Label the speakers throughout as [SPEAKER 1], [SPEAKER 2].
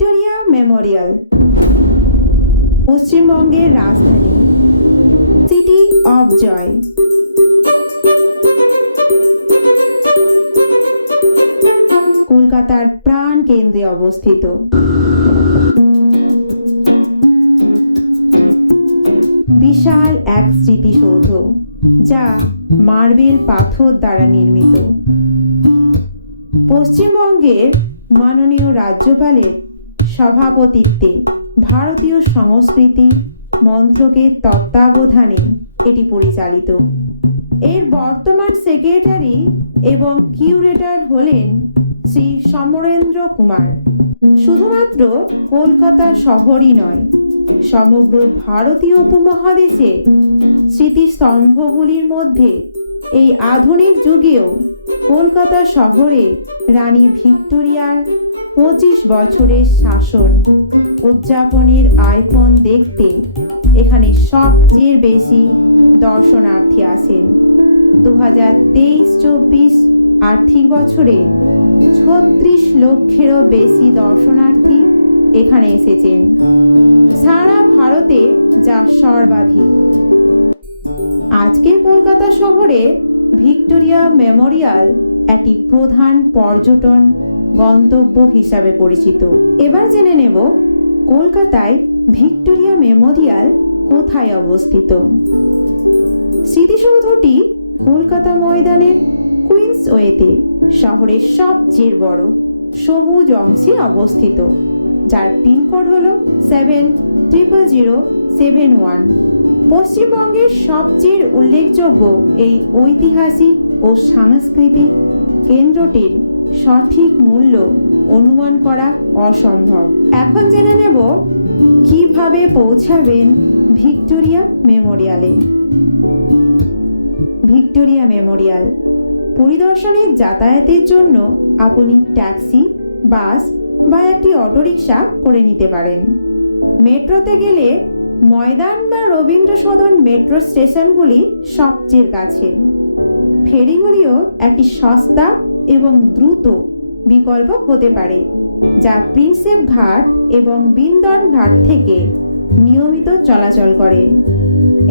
[SPEAKER 1] Victoria Memorial, পশ্চিমবঙ্গের রাজধানী city of joy কলকাতার প্রাণ কেন্দ্রে অবস্থিত। বিশাল এক স্মৃতিসৌধ, যা মার্বেল পাথর দ্বারা নির্মিত। পশ্চিমবঙ্গের মাননীয় রাজ্যপালের সভাপতিত্বে ভারতীয় সংস্কৃতি মন্ত্রকের তত্ত্বাবধানে এটি পরিচালিত। এর বর্তমান সেক্রেটারি এবং কিউরেটর হলেন শ্রী সমরেন্দ্র কুমার। শুধুমাত্র কলকাতা শহরই নয়, সমগ্র ভারতীয় উপমহাদেশে স্মৃতিস্তম্ভগুলির মধ্যে এই আধুনিক যুগেও কলকাতা শহরে রানী ভিক্টোরিয়ার পঁচিশ বছরের শাসন। উদযাপনের আইকন দেখতে এখানে সবচেয়ে বেশি দর্শনার্থী আসেন। দু হাজার তেইশ চব্বিশ আর্থিক বছরে ছত্রিশ লক্ষেরও বেশি দর্শনার্থী এখানে এসেছেন। সারা ভারতে যা সর্বাধিক। আজকে কলকাতা শহরে ভিক্টোরিয়া মেমোরিয়াল একটি প্রধান পর্যটন গন্তব্য হিসাবে পরিচিত। এবার জেনে নেব কলকাতায় ভিক্টোরিয়া মেমোরিয়াল কোথায় অবস্থিত। স্মৃতিসৌধটি কলকাতা ময়দানের কুইন্স ওয়েতে শহরের সবচেয়ে বড় সবুজ অংশে অবস্থিত, যার পিনকোড হল seven triple zero seven one. পশ্চিমবঙ্গের সবচেয়ে উল্লেখযোগ্য এই ঐতিহাসিক ও সাংস্কৃতিক কেন্দ্রটির সঠিক মূল্য অনুমান করা অসম্ভব। এখন জেনে নেব কীভাবে পৌঁছাবেন ভিক্টোরিয়া মেমোরিয়ালে। ভিক্টোরিয়া মেমোরিয়াল পরিদর্শনের যাতায়াতের জন্য আপনি ট্যাক্সি, বাস বা একটি অটোরিকশা করে নিতে পারেন। মেট্রোতে গেলে ময়দান বা রবীন্দ্র সদন মেট্রো স্টেশনগুলি সবচেয়ে কাছে। ফেরিগুলিও একটি সস্তা এবং দ্রুত বিকল্প হতে পারে, যা প্রিন্সেপ ঘাট এবং বিন্দন ঘাট থেকে নিয়মিত চলাচল করে।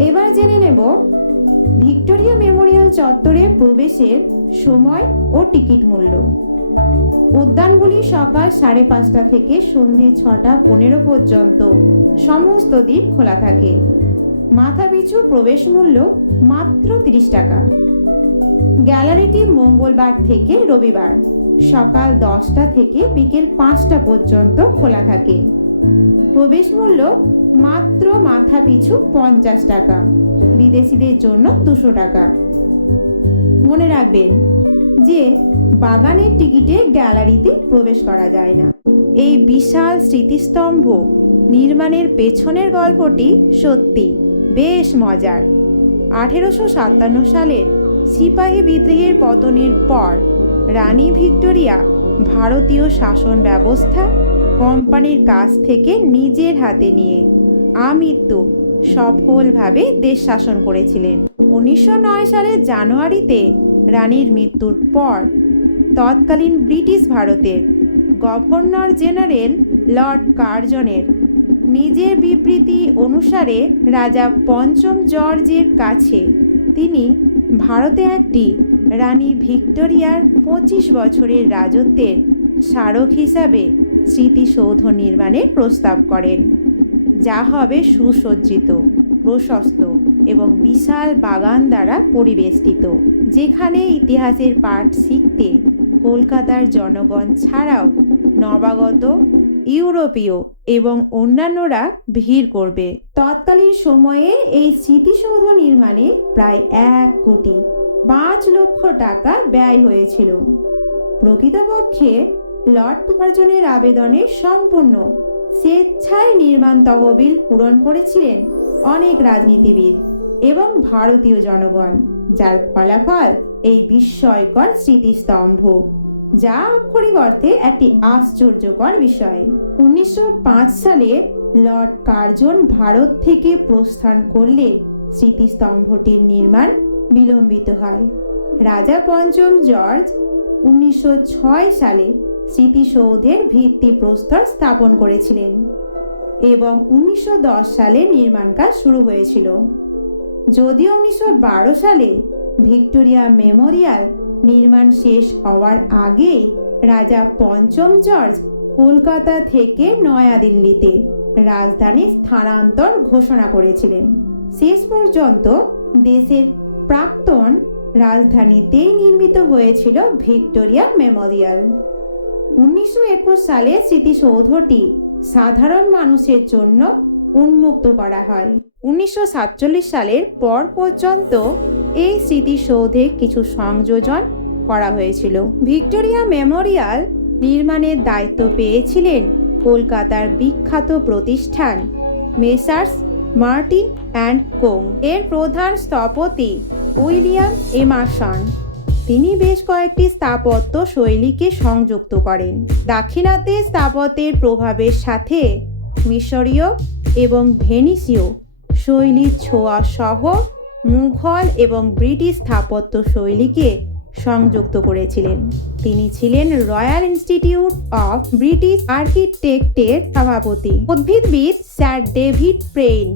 [SPEAKER 1] এবার জেনে নেব ভিক্টোরিয়া মেমোরিয়াল চত্বরে প্রবেশের সময় ও টিকিট মূল্য। উদ্যানগুলি সকাল সাড়ে পাঁচটা থেকে সন্ধে ছটা পনেরো পর্যন্ত সমস্ত দিন খোলা থাকে। মাথা পিছু প্রবেশ মূল্য মাত্র তিরিশ টাকা। গ্যালারিটি মঙ্গলবার থেকে রবিবার। সকাল দশটা থেকে বিকেল পাঁচটা পর্যন্ত খোলা থাকে। প্রবেশ মূল্য মাত্র মাথা পিছু পঞ্চাশ টাকা। বিদেশিদের জন্য দুশো টাকা। মনে রাখবেন যে বাগানের টিকিটে গ্যালারিতে প্রবেশ করা যায় না। এই বিশাল স্মৃতিস্তম্ভ নির্মাণের পেছনের গল্পটি সত্যি বেশ মজার। আঠেরোশো সাতান্ন সালের সিপাহী বিদ্রোহের পতনের পর রানী ভিক্টোরিয়া ভারতীয় শাসন ব্যবস্থা কোম্পানির কাছ থেকে নিজের হাতে নিয়ে আমৃত্যু সফলভাবে দেশ শাসন করেছিলেন। উনিশশো নয় সালের জানুয়ারিতে রানীর মৃত্যুর পর তৎকালীন ব্রিটিশ ভারতের গভর্নর জেনারেল লর্ড কার্জনের নিজের বিবৃতি অনুসারে রাজা পঞ্চম জর্জের কাছে তিনি ভারতে একটি রানী ভিক্টোরিয়ার পঁচিশ বছরের রাজত্বের স্মারক হিসাবে স্মৃতিসৌধ নির্মাণের প্রস্তাব করেন যা হবে সুসজ্জিত, প্রশস্ত এবং বিশাল বাগান দ্বারা পরিবেষ্টিত, যেখানে ইতিহাসের পাঠ শিখতে কলকাতার জনগণ ছাড়াও নবাগত ইউরোপীয় এবং অন্যান্যরা ভিড় করবে। তৎকালীন সময়ে এই স্মৃতিসৌধ নির্মাণে প্রায় এক কোটি পাঁচ লক্ষ টাকা ব্যয় হয়েছিল। প্রকৃতপক্ষে লর্ড প্রয়োজনের আবেদনে সম্পূর্ণ স্বেচ্ছায় নির্মাণ তহবিল পূরণ করেছিলেন অনেক রাজনীতিবিদ এবং ভারতীয় জনগণ, যার ফলাফল এই বিস্ময়কর স্মৃতিস্তম্ভ। যা আক্ষরিক একটি আশ্চর্যকর বিষয়। উনিশশো পাঁচ সালে লর্ড কার্জন ভারত থেকে প্রস্থান করলে স্মৃতিস্তম্ভটির নির্মাণ বিলম্বিত হয়। রাজা পঞ্চম জর্জ উনিশশো ছয় সালে স্মৃতিসৌধের ভিত্তিপ্রস্তর স্থাপন করেছিলেন এবং উনিশশো দশ সালে নির্মাণ কাজ শুরু হয়েছিল। যদিও উনিশশো বারো সালে ভিক্টোরিয়া মেমোরিয়াল নির্মাণ শেষ হওয়ার আগে রাজা পঞ্চম জর্জ কলকাতা থেকে নয়াদিল্লিতে রাজধানী স্থানান্তর ঘোষণা করেছিলেন। শেষ পর্যন্ত দেশের প্রাক্তন রাজধানীতে নির্মিত হয়েছিল ভিক্টোরিয়া মেমোরিয়াল। উনিশশো একুশ সালে স্মৃতিসৌধটি সাধারণ মানুষের জন্য উন্মুক্ত করা হয়। উনিশশো সাতচল্লিশ সালের পর পর্যন্ত এই স্মৃতিসৌধে কিছু সংযোজন করা হয়েছিল। ভিক্টোরিয়া মেমোরিয়াল নির্মাণের দায়িত্ব পেয়েছিলেন কলকাতার বিখ্যাত প্রতিষ্ঠান মেসার্স, মার্টিন অ্যান্ড কো। এর প্রধান স্থপতি উইলিয়াম এমারসন। তিনি বেশ কয়েকটি স্থাপত্য শৈলীকে সংযুক্ত করেন। দাক্ষিণাত্যে স্থাপত্যের প্রভাবের সাথে মিশরীয় এবং ভেনিসীয় শৈলীর ছোঁয়া সহ মুঘল এবং ব্রিটিশ স্থাপত্য শৈলীকে সংযুক্ত করেছিলেন। তিনি ছিলেন রয়্যাল ইনস্টিটিউট অফ ব্রিটিশ আর্কিটেক্টের সভাপতি। উদ্ভিদবিদ স্যার ডেভিড প্রেইন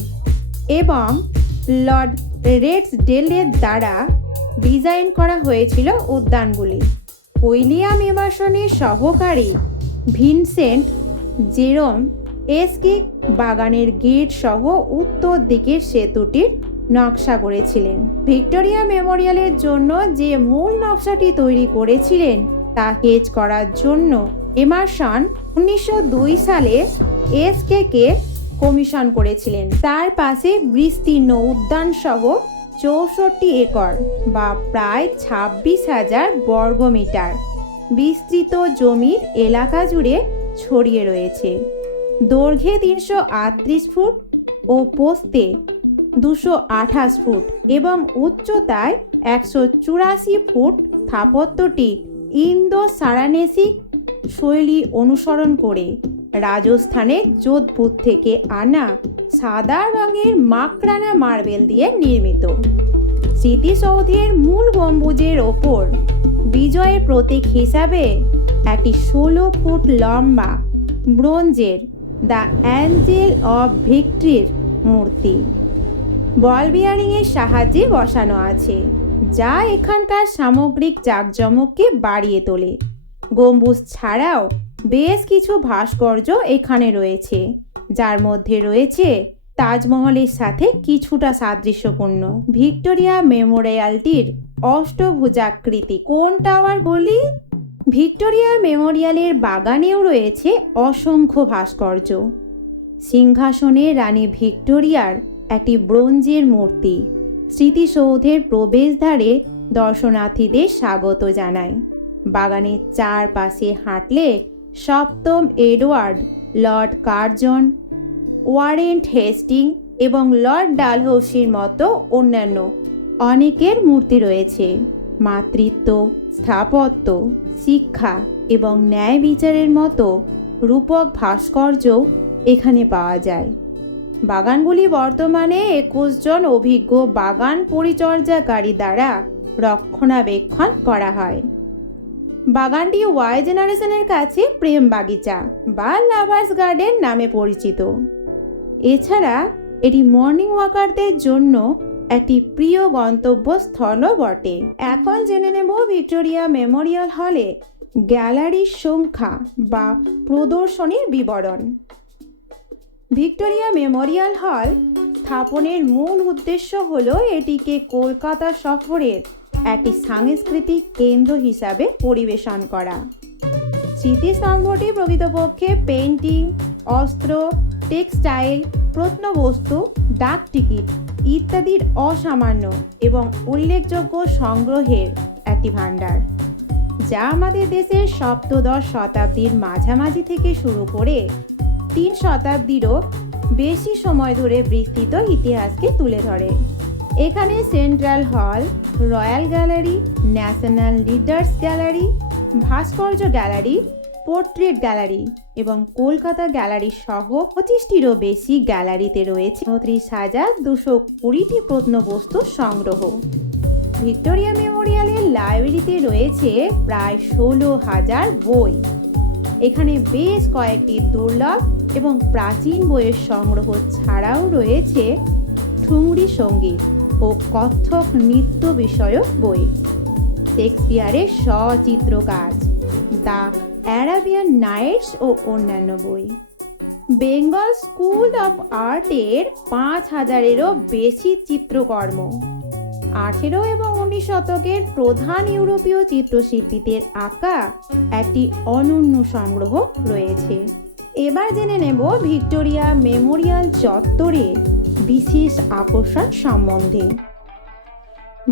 [SPEAKER 1] এবং লর্ড রেক্স ডেলের দ্বারা ডিজাইন করা হয়েছিল উদ্যানগুলি। উইলিয়াম এমারসনের সহকারী ভিনসেন্ট জেরম এসকে বাগানের গেট সহ উত্তর দিকের সেতুটির নকশা করেছিলেন। ভিক্টোরিয়া মেমোরিয়ালের জন্য যে মূল নকশাটি তৈরি করেছিলেন, তা কেজ করার জন্য এমারসন উনিশশো দুই সালে এসকে কে কমিশন করেছিলেন। তার পাশে বিস্তীর্ণ উদ্যান সহ চৌষট্টি একর বা প্রায় ছাব্বিশ হাজার বর্গমিটার বিস্তৃত জমির এলাকা জুড়ে ছড়িয়ে রয়েছে। দৈর্ঘ্যে তিনশো আটত্রিশ ফুট ও পোস্তে দুশো আঠাশ ফুট এবং উচ্চতায় একশো চুরাশি ফুট স্থাপত্যটি ইন্দো সারানেসিক শৈলী অনুসরণ করে। রাজস্থানের যোধপুর থেকে আনা সাদা রঙের মাকড়ানা মার্বেল দিয়ে নির্মিত। স্মৃতিসৌধের মূল গম্বুজের ওপর বিজয়ের প্রতীক হিসাবে একটি ষোলো ফুট লম্বা ব্রোঞ্জের দ্য অ্যাঞ্জেল অফ ভিক্টরির মূর্তি। বল বিয়ারিং এর সাহায্যে বসানো আছে, যা এখানকার সামগ্রিক জাঁকজমককে বাড়িয়ে তোলে। গম্বুজ ছাড়াও বেশ কিছু ভাস্কর্য এখানে রয়েছে, যার মধ্যে রয়েছে তাজমহলের সাথে কিছুটা সাদৃশ্যপূর্ণ। ভিক্টোরিয়া মেমোরিয়ালটির অষ্টভুজাকৃতি কোন টাওয়ার বলি? ভিক্টোরিয়া মেমোরিয়ালের বাগানেও রয়েছে অসংখ্য ভাস্কর্য। সিংহাসনে রানী ভিক্টোরিয়ার একটি ব্রোঞ্জের মূর্তি। স্মৃতিসৌধের প্রবেশদ্বারে দর্শনার্থীদের স্বাগত জানায়। বাগানের চারপাশে হাঁটলে সপ্তম Edward, lord Curzon Warren Hasting এবং লর্ড ডালহৌসির মতো অন্যান্য অনেকের মূর্তি রয়েছে। মাতৃত্ব, স্থাপত্য, শিক্ষা এবং ন্যায় বিচারের মতো রূপক ভাস্কর্য এখানে পাওয়া যায়। বাগানগুলি বর্তমানে একুশ জন অভিজ্ঞ বাগান পরিচর্যাকারী দ্বারা রক্ষণাবেক্ষণ করা হয়। বাগানটি ওয়াই জেনারেশনের কাছে প্রেম বাগিচা বা লাভার্স গার্ডেন নামে পরিচিত। এছাড়া এটি মর্নিং ওয়াকারদের জন্য একটি প্রিয় গন্তব্যস্থলও বটে। এখন জেনে নেব ভিক্টোরিয়া মেমোরিয়াল হলে গ্যালারির সংখ্যা বা প্রদর্শনীর বিবরণ। ভিক্টোরিয়া মেমোরিয়াল হল স্থাপনের মূল উদ্দেশ্য হলো এটিকে কলকাতা শহরের একটি সাংস্কৃতিক কেন্দ্র হিসাবে পরিবেশন করা। স্মৃতিস্তম্ভটি প্রকৃতপক্ষে পেন্টিং অস্ত্র টেক্সটাইল প্রত্নবস্তু, ডাক টিকিট ইত্যাদির অসামান্য এবং উল্লেখযোগ্য সংগ্রহের একটি ভাণ্ডার। যা আমাদের দেশের সপ্তদশ শতাব্দীর মাঝামাঝি থেকে শুরু করে তিন শতাব্দীরও বেশি সময় ধরে বিস্তৃত ইতিহাসকে তুলে ধরে। এখানে central hall, royal gallery, national leaders gallery, ভাস্কর্য গ্যালারি পোর্ট্রেট গ্যালারি এবং কলকাতা গ্যালারি সহ পঁচিশটিরও বেশি গ্যালারিতে রয়েছে। চৌত্রিশ হাজার দুশো কুড়িটি প্রত্নবস্তুর সংগ্রহ। ভিক্টোরিয়া মেমোরিয়ালের লাইব্রেরিতে রয়েছে প্রায় ষোলো হাজার বই। এখানে বেশ কয়েকটি দুর্লভ এবং প্রাচীন বইয়ের সংগ্রহ ছাড়াও রয়েছে ঠুংরি সংগীত ও কত্থক নৃত্য বিষয়ক বই। শেক্সপিয়ারের সচিত্র কাজ দ্য অ্যারাবিয়ান নাইটস ও অন্যান্য বই। বেঙ্গল স্কুল অফ আর্টের পাঁচ হাজারেরও বেশি চিত্রকর্ম। আঠেরো এবং উনিশ শতকের প্রধান ইউরোপীয় চিত্রশিল্পীদের আঁকা একটি অনন্য সংগ্রহ রয়েছে। এবার জেনে নেব ভিক্টোরিয়া মেমোরিয়াল চত্বরে বিশেষ আকর্ষণ সম্বন্ধে।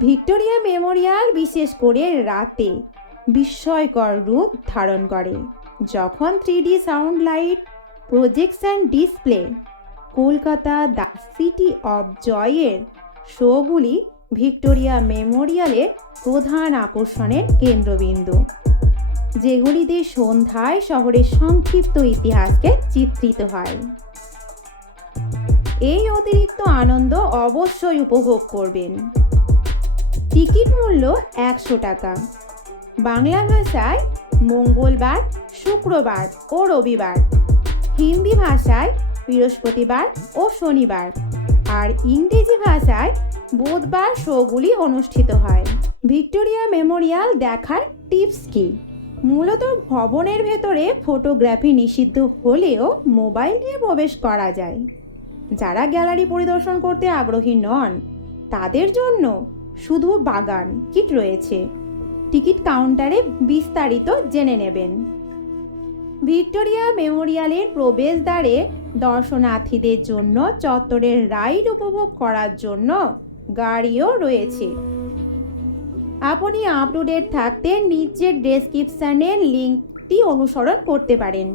[SPEAKER 1] ভিক্টোরিয়া মেমোরিয়াল বিশেষ করে রাতে বিস্ময়কর রূপ ধারণ করে। যখন three sound light projection display Kolkata the city of জয়ের শোগুলি ভিক্টোরিয়া মেমোরিয়ালের প্রধান আকর্ষণের কেন্দ্রবিন্দু, যেগুলিতে সন্ধ্যায় শহরের সংক্ষিপ্ত ইতিহাসকে চিত্রিত হয়। এই অতিরিক্ত আনন্দ অবশ্যই উপভোগ করবেন। টিকিট মূল্য একশো টাকা। বাংলা ভাষায় মঙ্গলবার, শুক্রবার ও রবিবার। হিন্দি ভাষায় বৃহস্পতিবার ও শনিবার। আর ইংরেজি ভাষায় বুধবার শোগুলি অনুষ্ঠিত হয়। ভিক্টোরিয়া মেমোরিয়াল দেখার টিপস কি? মূলত ভবনের ভেতরে ফটোগ্রাফি নিষিদ্ধ হলেও মোবাইল নিয়ে প্রবেশ করা যায়। যারা গ্যালারি পরিদর্শন করতে আগ্রহী নন, তাদের জন্য শুধু বাগান কিট রয়েছে। টিকিট কাউন্টারে বিস্তারিত জেনে নেবেন। ভিক্টোরিয়া মেমোরিয়ালের প্রবেশদ্বারে দর্শনার্থীদের জন্য চত্বরের রাইড উপভোগ করার জন্য গাড়িও রয়েছে। আপনি আপ টু ডেট থাকতে নিচের ডেসক্রিপশানের লিঙ্কটি অনুসরণ করতে পারেন।